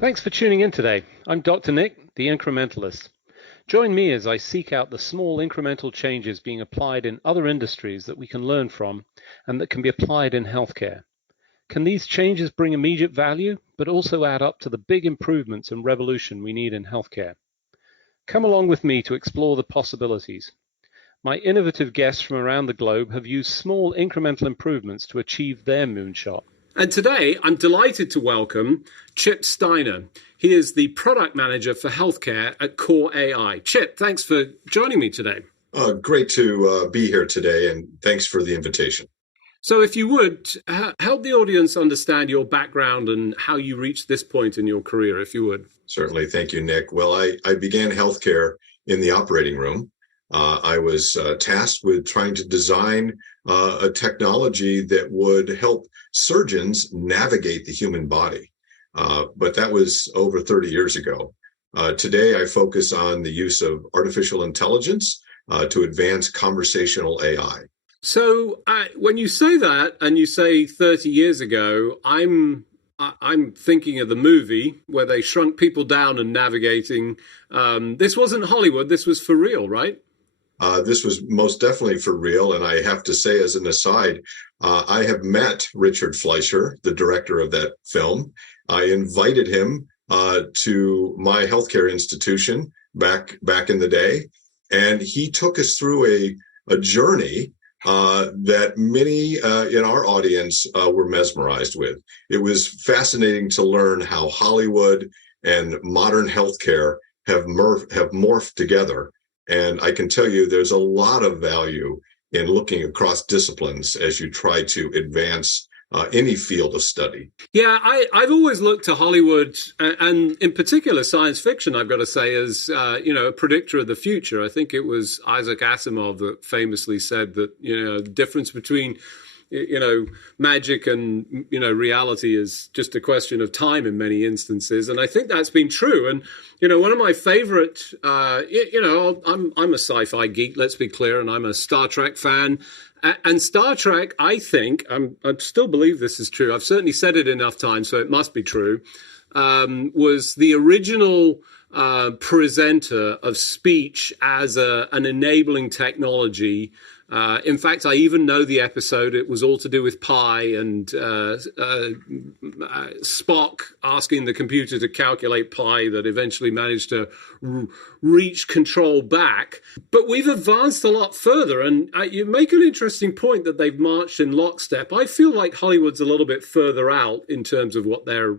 Thanks for tuning in today. I'm Dr. Nick, the Incrementalist. Join me as I seek out the small incremental changes being applied in other industries that we can learn from and that can be applied in healthcare. Can these changes bring immediate value, but also add up to the big improvements and revolution we need in healthcare? Come along with me to explore the possibilities. My innovative guests from around the globe have used small incremental improvements to achieve their moonshot. And today, I'm delighted to welcome Chip Steiner. He is the product manager for healthcare at Kore.ai. Chip, thanks for joining me today. Great to be here today, and thanks for the invitation. So if you would, help the audience understand your background and how you reached this point in your career, if you would. Certainly. Thank you, Nick. Well, I began healthcare in the operating room. I was tasked with trying to design a technology that would help surgeons navigate the human body. But that was over 30 years ago. Today, I focus on the use of artificial intelligence to advance conversational AI. So when you say that and you say 30 years ago, I'm thinking of the movie where they shrunk people down and navigating. This wasn't Hollywood. This was for real, right? This was most definitely for real. And I have to say, as an aside, I have met Richard Fleischer, the director of that film. I invited him to my healthcare institution back in the day. And he took us through a journey that many in our audience were mesmerized with. It was fascinating to learn how Hollywood and modern healthcare have morphed together. And I can tell you there's a lot of value in looking across disciplines as you try to advance any field of study. Yeah, I've always looked to Hollywood, and in particular science fiction, I've got to say, as a predictor of the future. I think it was Isaac Asimov that famously said that, the difference between magic and, reality is just a question of time in many instances. And I think that's been true. And, one of my favorite, I'm a sci-fi geek, let's be clear, and I'm a Star Trek fan. And Star Trek, I think, I still believe this is true. I've certainly said it enough times, so it must be true, was the original presenter of speech as an enabling technology. In fact, I even know the episode. It was all to do with pi and Spock asking the computer to calculate pi that eventually managed to reach control back. But we've advanced a lot further. And you make an interesting point that they've marched in lockstep. I feel like Hollywood's a little bit further out in terms of what they're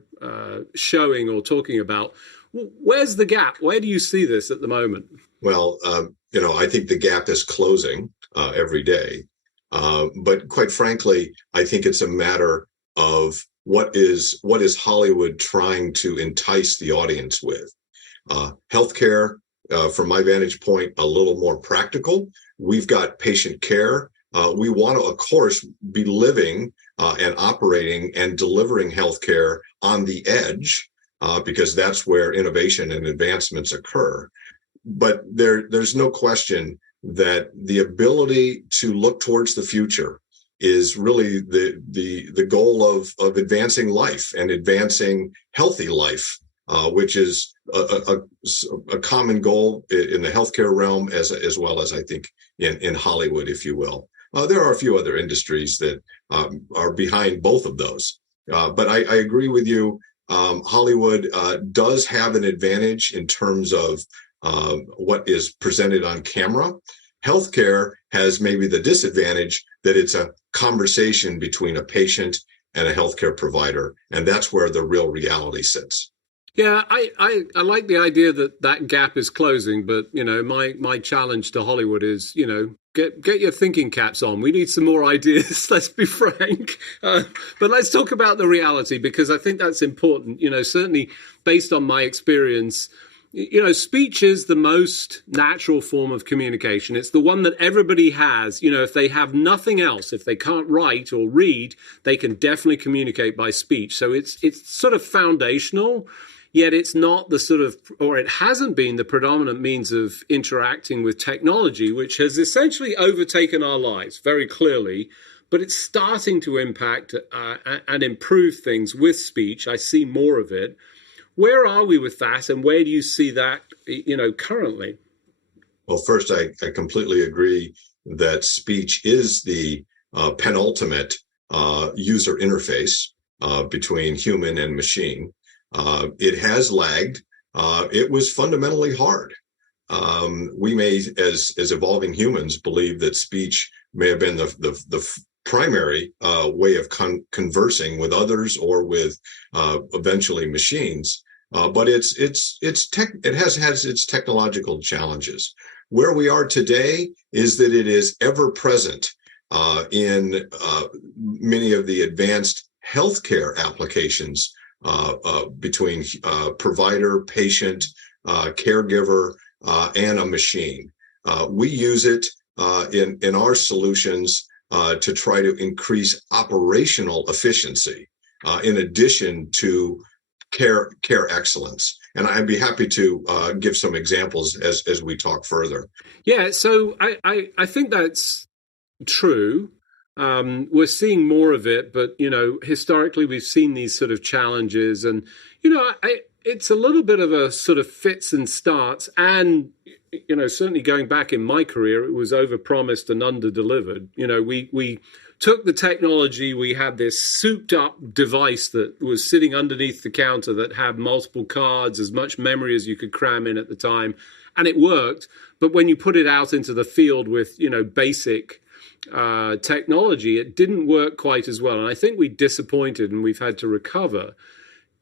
showing or talking about. Where's the gap? Where do you see this at the moment? Well, I think the gap is closing every day. But quite frankly, I think it's a matter of what is Hollywood trying to entice the audience with. Healthcare, from my vantage point, a little more practical. We've got patient care. We want to, of course, be living and operating and delivering healthcare on the edge, because that's where innovation and advancements occur. But there's no question that the ability to look towards the future is really the goal of advancing life and advancing healthy life, which is a common goal in the healthcare realm as well as I think in Hollywood, if you will. There are a few other industries that are behind both of those. But I agree with you. Hollywood does have an advantage in terms of what is presented on camera. Healthcare has maybe the disadvantage that it's a conversation between a patient and a healthcare provider, and that's where the real reality sits. Yeah, I like the idea that gap is closing, but my challenge to Hollywood is get your thinking caps on. We need some more ideas. Let's be frank, but let's talk about the reality, because I think that's important. Certainly based on my experience. Speech is the most natural form of communication. It's the one that everybody has. If they have nothing else, if they can't write or read, they can definitely communicate by speech. So it's sort of foundational, yet it's not the sort of, or it hasn't been the predominant means of interacting with technology, which has essentially overtaken our lives very clearly. But it's starting to impact and improve things with speech. I see more of it. Where are we with that, and where do you see that, currently? Well, first, I completely agree that speech is the penultimate user interface between human and machine. It has lagged. It was fundamentally hard. We may, as evolving humans, believe that speech may have been the primary way of conversing with others or with eventually machines. But it has its technological challenges. Where we are today is that it is ever present in many of the advanced healthcare applications between provider, patient, caregiver, and a machine. We use it in our solutions to try to increase operational efficiency in addition to care excellence. And I'd be happy to give some examples as we talk further. Yeah, so I think that's true. We're seeing more of it, but historically we've seen these sort of challenges, and it's a little bit of a sort of fits and starts, and certainly going back in my career, it was overpromised and underdelivered. We took the technology, we had this souped up device that was sitting underneath the counter that had multiple cards, as much memory as you could cram in at the time, and it worked. But when you put it out into the field with basic technology, it didn't work quite as well, and I think we disappointed, and we've had to recover.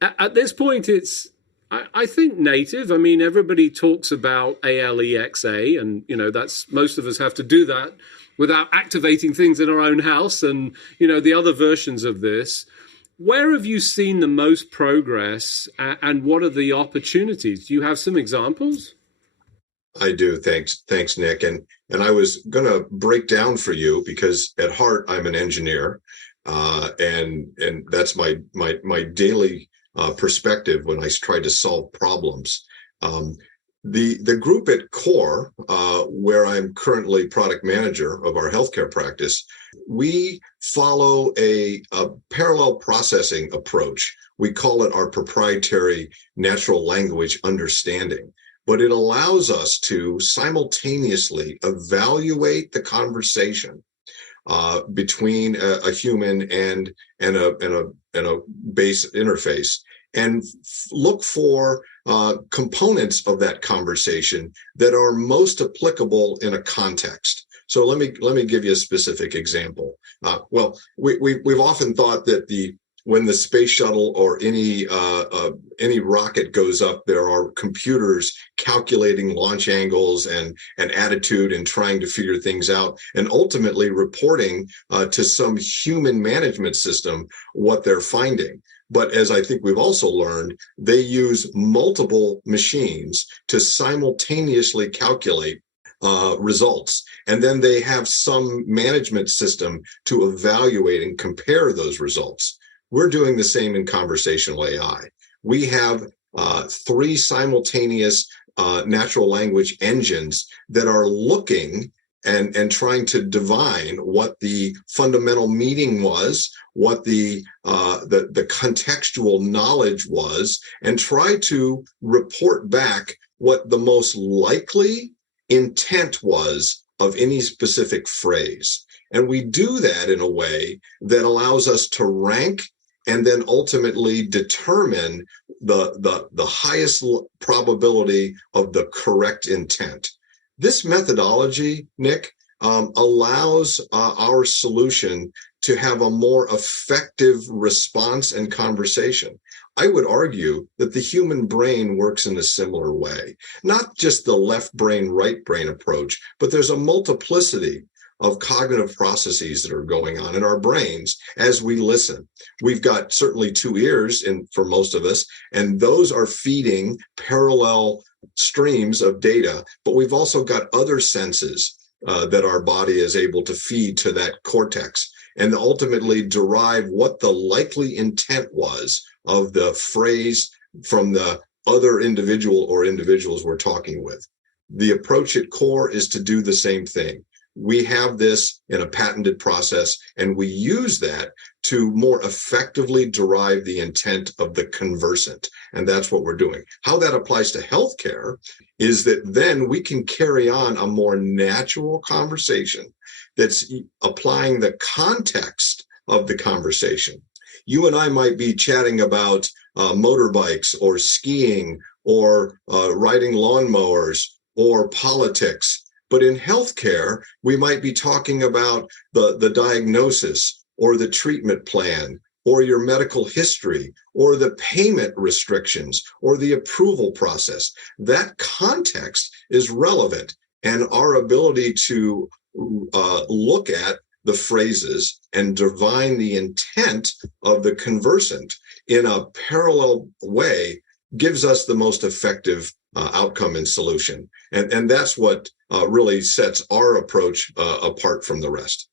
At this point, it's I think native. I mean, everybody talks about ALEXA, and that's, most of us have to do that without activating things in our own house, and the other versions of this. Where have you seen the most progress, and what are the opportunities? Do you have some examples? I do. Thanks, Nick. And I was going to break down for you because at heart I'm an engineer, and that's my daily perspective when I try to solve problems. The group at Kore, where I'm currently product manager of our healthcare practice, we follow a parallel processing approach. We call it our proprietary natural language understanding. But it allows us to simultaneously evaluate the conversation between a human and a base interface, and look for components of that conversation that are most applicable in a context. So let me give you a specific example. We've often thought that when the space shuttle or any rocket goes up, there are computers calculating launch angles and attitude and trying to figure things out, and ultimately reporting to some human management system what they're finding. But as I think we've also learned, they use multiple machines to simultaneously calculate results. And then they have some management system to evaluate and compare those results. We're doing the same in conversational AI. We have 3 simultaneous natural language engines that are looking and trying to divine what the fundamental meaning was, what the contextual knowledge was, and try to report back what the most likely intent was of any specific phrase. And we do that in a way that allows us to rank and then ultimately determine the highest probability of the correct intent. This methodology, Nick, allows our solution to have a more effective response and conversation. I would argue that the human brain works in a similar way, not just the left brain, right brain approach, but there's a multiplicity of cognitive processes that are going on in our brains as we listen. We've got certainly 2 ears for most of us, and those are feeding parallel streams of data, but we've also got other senses that our body is able to feed to that cortex and ultimately derive what the likely intent was of the phrase from the other individual or individuals we're talking with. The approach at Kore is to do the same thing. we have this in a patented process, and we use that to more effectively derive the intent of the conversant. And that's what we're doing. How that applies to healthcare is that then we can carry on a more natural conversation that's applying the context of the conversation. You and I might be chatting about motorbikes or skiing or riding lawnmowers or politics. But in healthcare, we might be talking about the diagnosis or the treatment plan or your medical history or the payment restrictions or the approval process. That context is relevant, and our ability to look at the phrases and divine the intent of the conversant in a parallel way gives us the most effective outcome and solution. And that's what really sets our approach apart from the rest.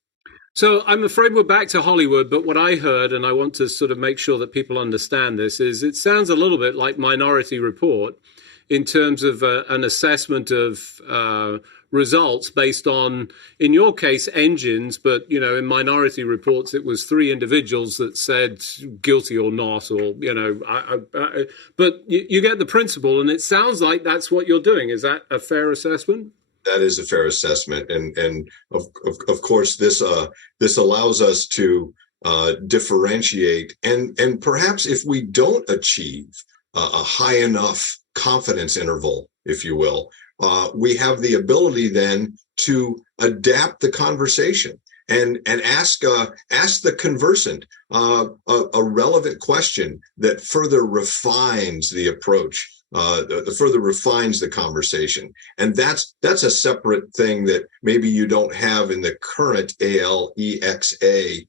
So I'm afraid we're back to Hollywood, but what I heard, and I want to sort of make sure that people understand this, is it sounds a little bit like Minority Report in terms of an assessment of results based on, in your case, engines, but, you know, in Minority Reports, it was 3 individuals that said guilty or not, or, you know, but you get the principle, and it sounds like that's what you're doing. Is that a fair assessment? That is a fair assessment, and of course this allows us to differentiate, and perhaps if we don't achieve a high enough confidence interval, if you will, we have the ability then to adapt the conversation and ask the conversant a relevant question that further refines the approach. Further refines the conversation. And that's a separate thing that maybe you don't have in the current ALEXA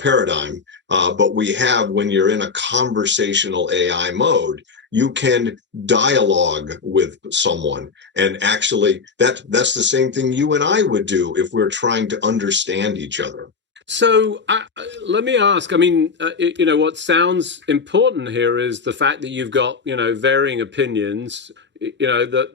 paradigm, but we have when you're in a conversational AI mode. You can dialogue with someone, and actually that's the same thing you and I would do if we're trying to understand each other. So let me ask, I mean, you know, what sounds important here is the fact that you've got, you know, varying opinions. You know, that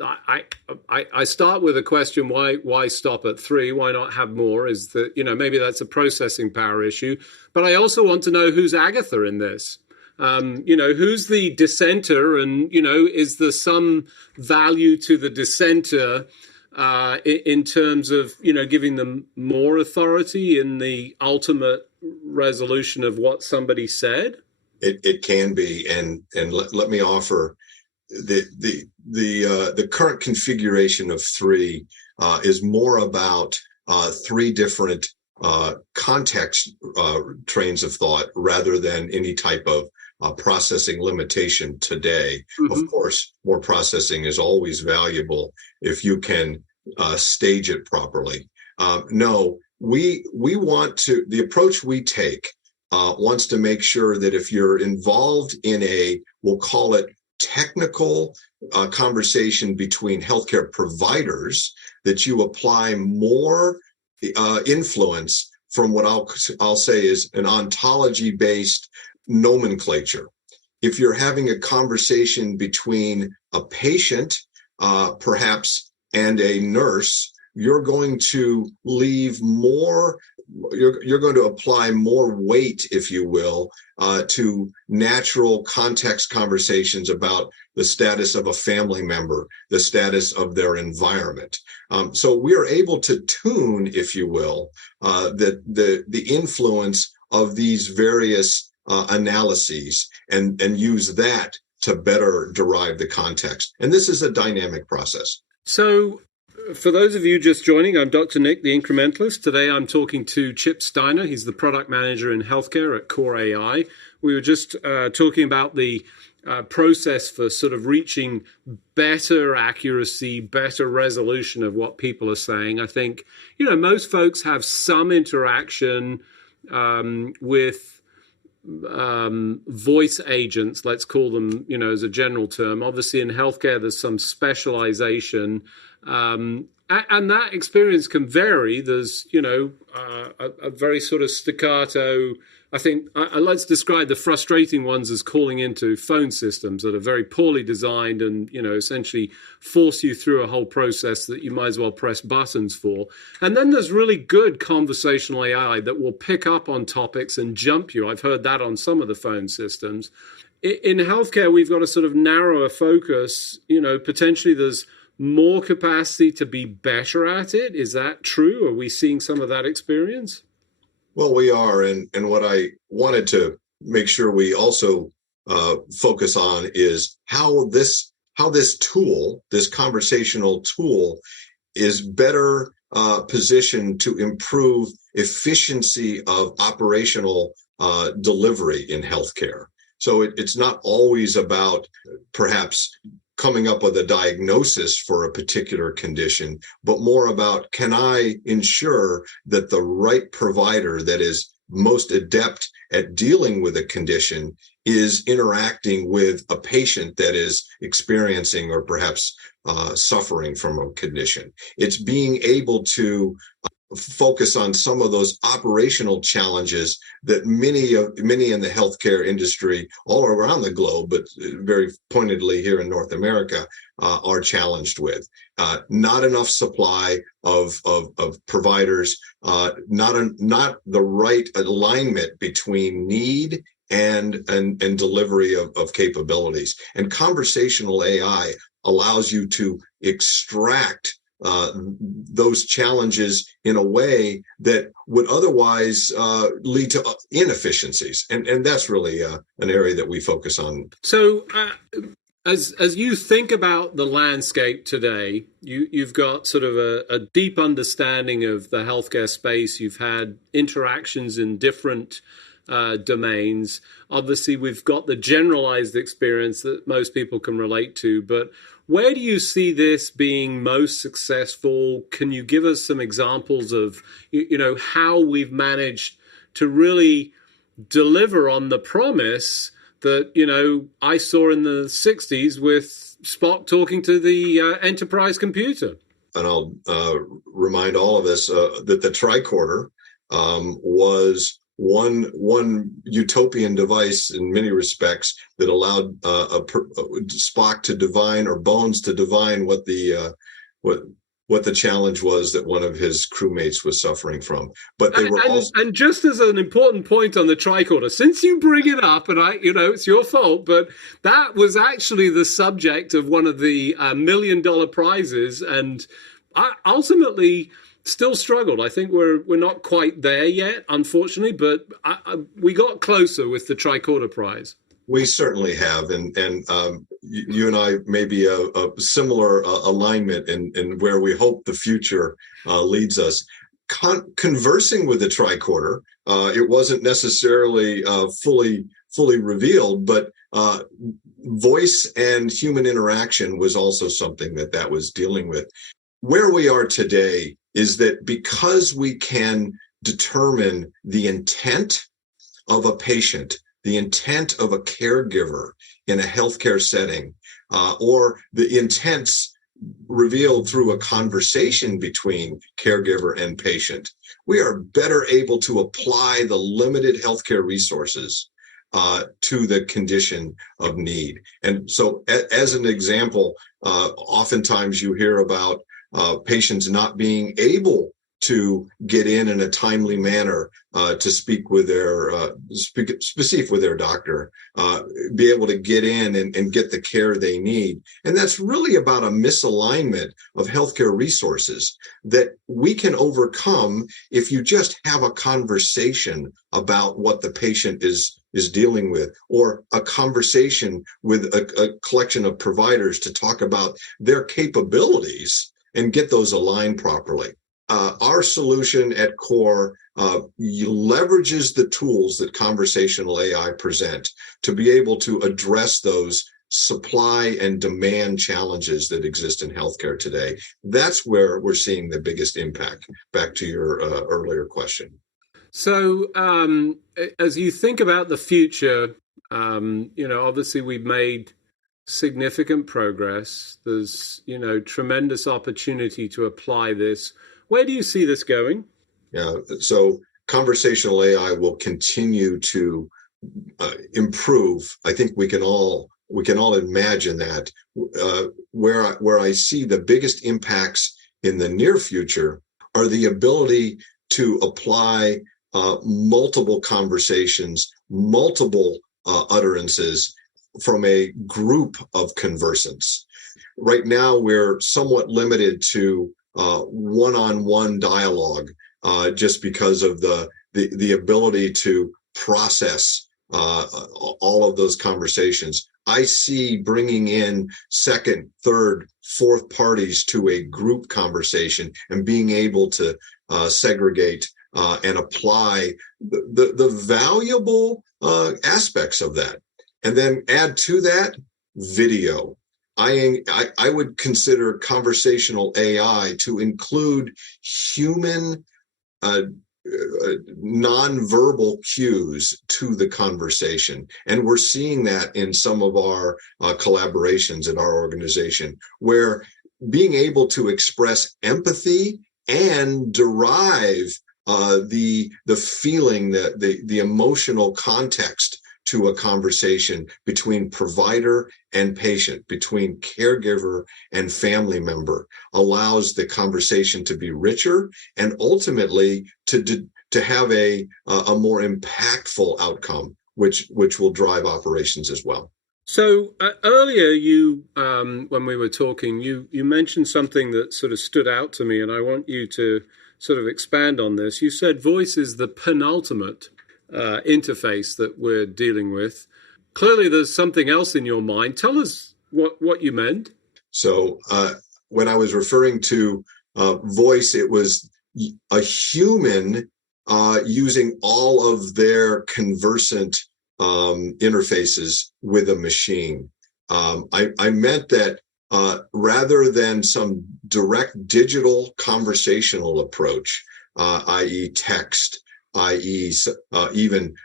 I start with a question, why stop at 3? Why not have more? Is that, you know, maybe that's a processing power issue. But I also want to know who's Agatha in this. You know, who's the dissenter, and, you know, is there some value to the dissenter in terms of, you know, giving them more authority in the ultimate resolution of what somebody said? It can be, and let me offer the current configuration of 3 is more about 3 different context trains of thought rather than any type of processing limitation today. Mm-hmm. Of course, more processing is always valuable if you can stage it properly. No, we want to, the approach we take wants to make sure that if you're involved in we'll call it technical conversation between healthcare providers, that you apply more influence from what I'll say is an ontology-based nomenclature. If you're having a conversation between a patient, perhaps, and a nurse, you're going to leave more, you're going to apply more weight, if you will, to natural context conversations about the status of a family member, the status of their environment. So we are able to tune, if you will, the influence of these various analyses and use that to better derive the context. And this is a dynamic process. So for those of you just joining, I'm Dr. Nick, the Incrementalist. Today I'm talking to Chip Steiner. He's the product manager in healthcare at Kore.ai. We were just talking about the process for sort of reaching better accuracy, better resolution of what people are saying. I think, you know, most folks have some interaction with voice agents, let's call them, you know, as a general term. Obviously in healthcare, there's some specialization, and that experience can vary. There's, you know, a very sort of staccato I think I let's describe the frustrating ones as calling into phone systems that are very poorly designed and, essentially force you through a whole process that you might as well press buttons for. And then there's really good conversational AI that will pick up on topics and jump you. I've heard that on some of the phone systems. In healthcare, we've got to sort of narrow a focus. Potentially there's more capacity to be better at it. Is that true? Are we seeing some of that experience? Well, we are, and what I wanted to make sure we also focus on is how this tool, this conversational tool, is better positioned to improve efficiency of operational delivery in healthcare. So it's not always about perhaps coming up with a diagnosis for a particular condition, but more about, can I ensure that the right provider that is most adept at dealing with a condition is interacting with a patient that is experiencing or perhaps suffering from a condition. It's being able to focus on some of those operational challenges that many in the healthcare industry all around the globe, but very pointedly here in North America, are challenged with. Not enough supply of providers, not the right alignment between need and delivery of capabilities. And conversational AI allows you to extract those challenges in a way that would otherwise lead to inefficiencies, and that's really an area that we focus on. So, as you think about the landscape today, you've got sort of a deep understanding of the healthcare space. You've had interactions in different domains. Obviously, we've got the generalized experience that most people can relate to, but where do you see this being most successful? Can you give us some examples of, how we've managed to really deliver on the promise that, I saw in the 60s with Spock talking to the enterprise computer? And I'll remind all of us that the tricorder was one utopian device in many respects that allowed Spock to divine, or Bones to divine, what the challenge was that one of his crewmates was suffering from. But they were also... And just as an important point on the tricorder, since you bring it up, and it's your fault, but that was actually the subject of one of the $1 million prizes, and ultimately still struggled. I think we're not quite there yet, unfortunately, but we got closer with the tricorder prize. We certainly have, and you and I may be a similar alignment in where we hope the future leads us. Conversing with the tricorder, it wasn't necessarily fully revealed, but voice and human interaction was also something that was dealing with. Where we are today is that because we can determine the intent of a patient, the intent of a caregiver in a healthcare setting, or the intents revealed through a conversation between caregiver and patient, we are better able to apply the limited healthcare resources to the condition of need. And so, as an example, oftentimes you hear about patients not being able to get in a timely manner to speak with their doctor, be able to get in and get the care they need. And that's really about a misalignment of healthcare resources that we can overcome if you just have a conversation about what the patient is dealing with, or a conversation with a collection of providers to talk about their capabilities and get those aligned properly. Our solution at Kore leverages the tools that conversational AI present to be able to address those supply and demand challenges that exist in healthcare today. That's where we're seeing the biggest impact, back to your earlier question. So as you think about the future, obviously we've made significant progress. There's, tremendous opportunity to apply this. Where do you see this going? Yeah, so conversational AI will continue to improve. I think we can all imagine that. Where I see the biggest impacts in the near future are the ability to apply multiple conversations, multiple utterances from a group of conversants. Right now, we're somewhat limited to one-on-one dialogue, just because of the ability to process all of those conversations. I see bringing in second, third, fourth parties to a group conversation and being able to segregate and apply the valuable aspects of that. And then add to that video. I would consider conversational AI to include human nonverbal cues to the conversation. And we're seeing that in some of our collaborations in our organization, where being able to express empathy and derive the feeling, the emotional context to a conversation between provider and patient, between caregiver and family member, allows the conversation to be richer and ultimately to have a more impactful outcome, which will drive operations as well. So earlier, you when we were talking, you mentioned something that sort of stood out to me, and I want you to sort of expand on this. You said voice is the penultimate interface that we're dealing with. Clearly, there's something else in your mind. Tell us what you meant. So when I was referring to voice, it was a human using all of their conversant interfaces with a machine. I meant that rather than some direct digital conversational approach, i.e. text, i.e. even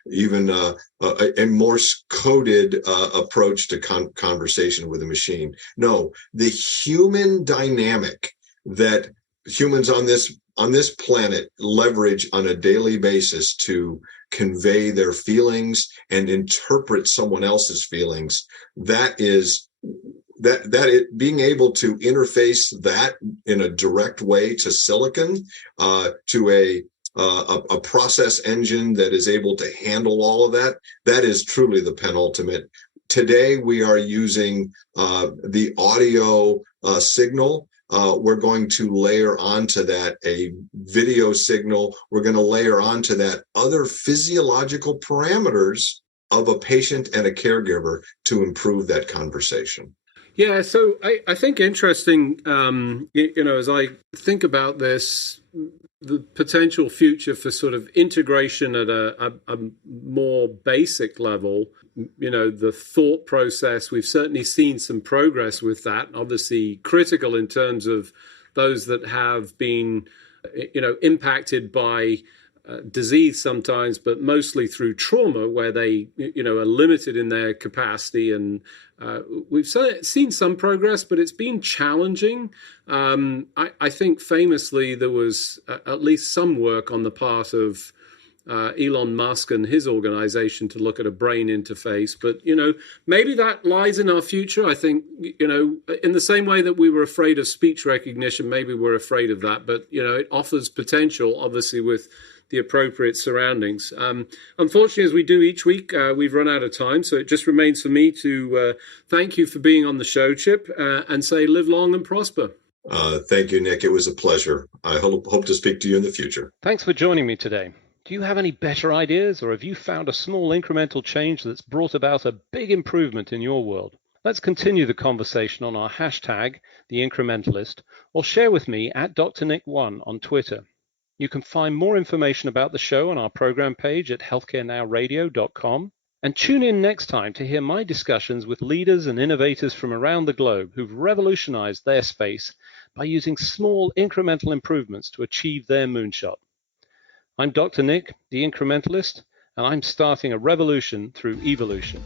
a Morse coded approach to conversation with a machine. No, the human dynamic that humans on this planet leverage on a daily basis to convey their feelings and interpret someone else's feelings, being able to interface that in a direct way to silicon, to a process engine that is able to handle all of that, that is truly the penultimate. Today, we are using the audio signal. We're going to layer onto that a video signal. We're going to layer onto that other physiological parameters of a patient and a caregiver to improve that conversation. Yeah, so I think interesting, as I think about this, the potential future for sort of integration at a more basic level, the thought process, we've certainly seen some progress with that, obviously critical in terms of those that have been, impacted by disease sometimes, but mostly through trauma, where they, are limited in their capacity. And we've seen some progress, but it's been challenging. I think famously there was at least some work on the part of Elon Musk and his organization to look at a brain interface. But, maybe that lies in our future. I think, in the same way that we were afraid of speech recognition, maybe we're afraid of that. But, it offers potential, obviously, with the appropriate surroundings. Unfortunately, as we do each week, we've run out of time. So it just remains for me to thank you for being on the show, Chip, and say live long and prosper. Thank you, Nick. It was a pleasure. I hope to speak to you in the future. Thanks for joining me today. Do you have any better ideas, or have you found a small incremental change that's brought about a big improvement in your world? Let's continue the conversation on our hashtag, The Incrementalist, or share with me at Dr. Nick1 on Twitter. You can find more information about the show on our program page at healthcarenowradio.com, and tune in next time to hear my discussions with leaders and innovators from around the globe who've revolutionized their space by using small incremental improvements to achieve their moonshot. I'm Dr. Nick, the Incrementalist, and I'm starting a revolution through evolution.